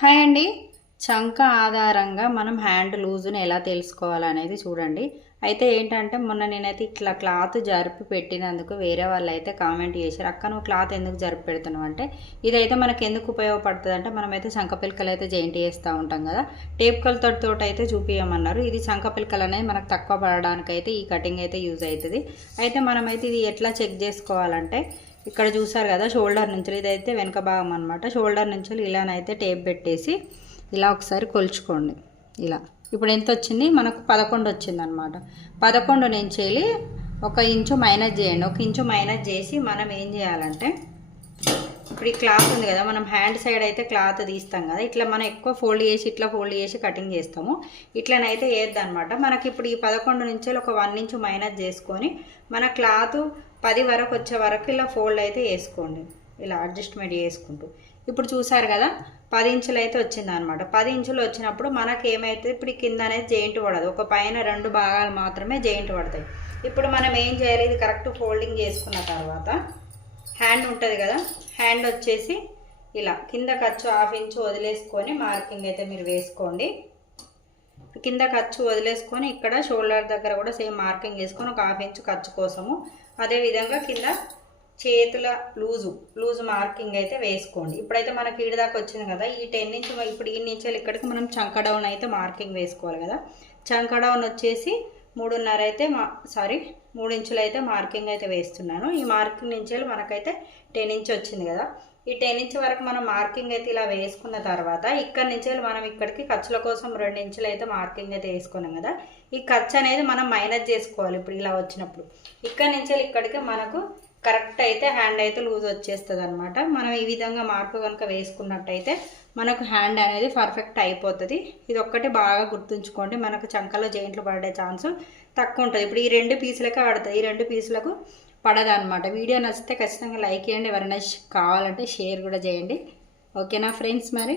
Hi అండి. చంక ఆధారంగా మనం హ్యాండ్ లూజుని ఎలా తెలుసుకోవాలనేది చూడండి. అయితే ఏంటంటే మొన్న నేనైతే ఇట్లా క్లాత్ జరిపి పెట్టినందుకు వేరే వాళ్ళు అయితే కామెంట్ చేశారు. అక్క నువ్వు క్లాత్ ఎందుకు జరిపి పెడుతున్నావు? అంటే ఇదైతే మనకు ఎందుకు ఉపయోగపడుతుంది అంటే మనమైతే చంక పిలకలు అయితే జెయింట్ చేస్తూ ఉంటాం కదా. టేప్ కలతో తోట అయితే చూపించమన్నారు ఇది చంక పిలకలు అనేది మనకు తక్కువ పడడానికి అయితే ఈ కటింగ్ అయితే యూజ్ అవుతుంది. అయితే మనమైతే ఇది ఎట్లా చెక్ చేసుకోవాలంటే ఇక్కడ చూసారు కదా షోల్డర్ నుంచి ఇదైతే వెనక భాగం అనమాట షోల్డర్ నుంచి ఇలానైతే టేప్ పెట్టేసి ఇలా ఒకసారి కొలుచుకోండి. ఇలా. ఇప్పుడు ఎంత వచ్చింది? మనకు పదకొండు వచ్చింది అనమాట పదకొండు నుంచి వెళ్ళి ఒక ఇంచు మైనస్ చేయండి. ఒక ఇంచు మైనస్ చేసి మనం ఏం చేయాలంటే ఇప్పుడు ఈ క్లాత్ ఉంది కదా మనం హ్యాండ్ సైడ్ అయితే క్లాత్ తీస్తాం కదా ఇట్లా మనం ఎక్కువ ఫోల్డ్ చేసి ఇట్లా ఫోల్డ్ చేసి కటింగ్ చేస్తాము. ఇట్లనైతే వేయద్దు అనమాట మనకి ఇప్పుడు ఈ పదకొండు నుంచి ఒక వన్ ఇంచు మైనస్ చేసుకొని మన క్లాత్ పది వరకు వచ్చే వరకు ఇలా ఫోల్డ్ అయితే వేసుకోండి. ఇలా అడ్జస్ట్మెంట్ చేసుకుంటూ. ఇప్పుడు చూసారు కదా పది ఇంచులు అయితే వచ్చింది అనమాట పది ఇంచులు వచ్చినప్పుడు మనకి ఏమైతే ఇప్పుడు కింద అనేది జెయింట్ పడదు. ఒక పైన రెండు భాగాలు మాత్రమే జెయింట్ పడతాయి. ఇప్పుడు మనం ఏం చేయాలి? ఇది కరెక్ట్ ఫోల్డింగ్ చేసుకున్న తర్వాత హ్యాండ్ ఉంటుంది కదా హ్యాండ్ వచ్చేసి ఇలా కింద ఖర్చు హాఫ్ ఇంచు వదిలేసుకొని మార్కింగ్ అయితే మీరు వేసుకోండి. కింద ఖర్చు వదిలేసుకొని ఇక్కడ షోల్డర్ దగ్గర కూడా సేమ్ మార్కింగ్ వేసుకొని ఒక హాఫ్ ఇంచు ఖర్చు కోసము అదేవిధంగా కింద చేతుల లూజు లూజు మార్కింగ్ అయితే వేసుకోండి. ఇప్పుడైతే మనకి ఈడ దాకా వచ్చింది కదా ఈ టెన్ నుంచి ఇప్పుడు ఈ నుంచి ఇక్కడికి మనం చంక డౌన్ అయితే మార్కింగ్ వేసుకోవాలి కదా. చంక డౌన్ వచ్చేసి మూడున్నర అయితే మా సారీ మూడు ఇంచులు అయితే మార్కింగ్ అయితే వేస్తున్నాను. ఈ మార్కింగ్ నుంచి మనకైతే టెన్ ఇంచ్ వచ్చింది కదా. ఈ టెన్ ఇంచ్ వరకు మనం మార్కింగ్ అయితే ఇలా వేసుకున్న తర్వాత ఇక్కడ నుంచి మనం ఇక్కడికి ఖర్చుల కోసం రెండు ఇంచులు అయితే మార్కింగ్ అయితే వేసుకున్నాం కదా. ఈ ఖర్చు అనేది మనం మైనస్ చేసుకోవాలి ఇప్పుడు ఇలా వచ్చినప్పుడు. ఇక్కడ నుంచి ఇక్కడికి మనకు కరెక్ట్ అయితే హ్యాండ్ అయితే లూజ్ వచ్చేస్తుంది అనమాట మనం ఈ విధంగా మార్పు కనుక వేసుకున్నట్టయితే మనకు హ్యాండ్ అనేది పర్ఫెక్ట్ అయిపోతుంది. ఇది ఒక్కటి బాగా గుర్తుంచుకోండి. మనకు చంకలో జైంట్లు పడే ఛాన్స్ తక్కువ ఉంటుంది. ఇప్పుడు ఈ రెండు పీసులకే పడుతుంది ఈ రెండు పీసులకు పడదనమాట అనమాట వీడియో నచ్చితే ఖచ్చితంగా లైక్ చేయండి. ఎవరైనా కావాలంటే షేర్ కూడా చేయండి. ఓకేనా ఫ్రెండ్స్ మరి?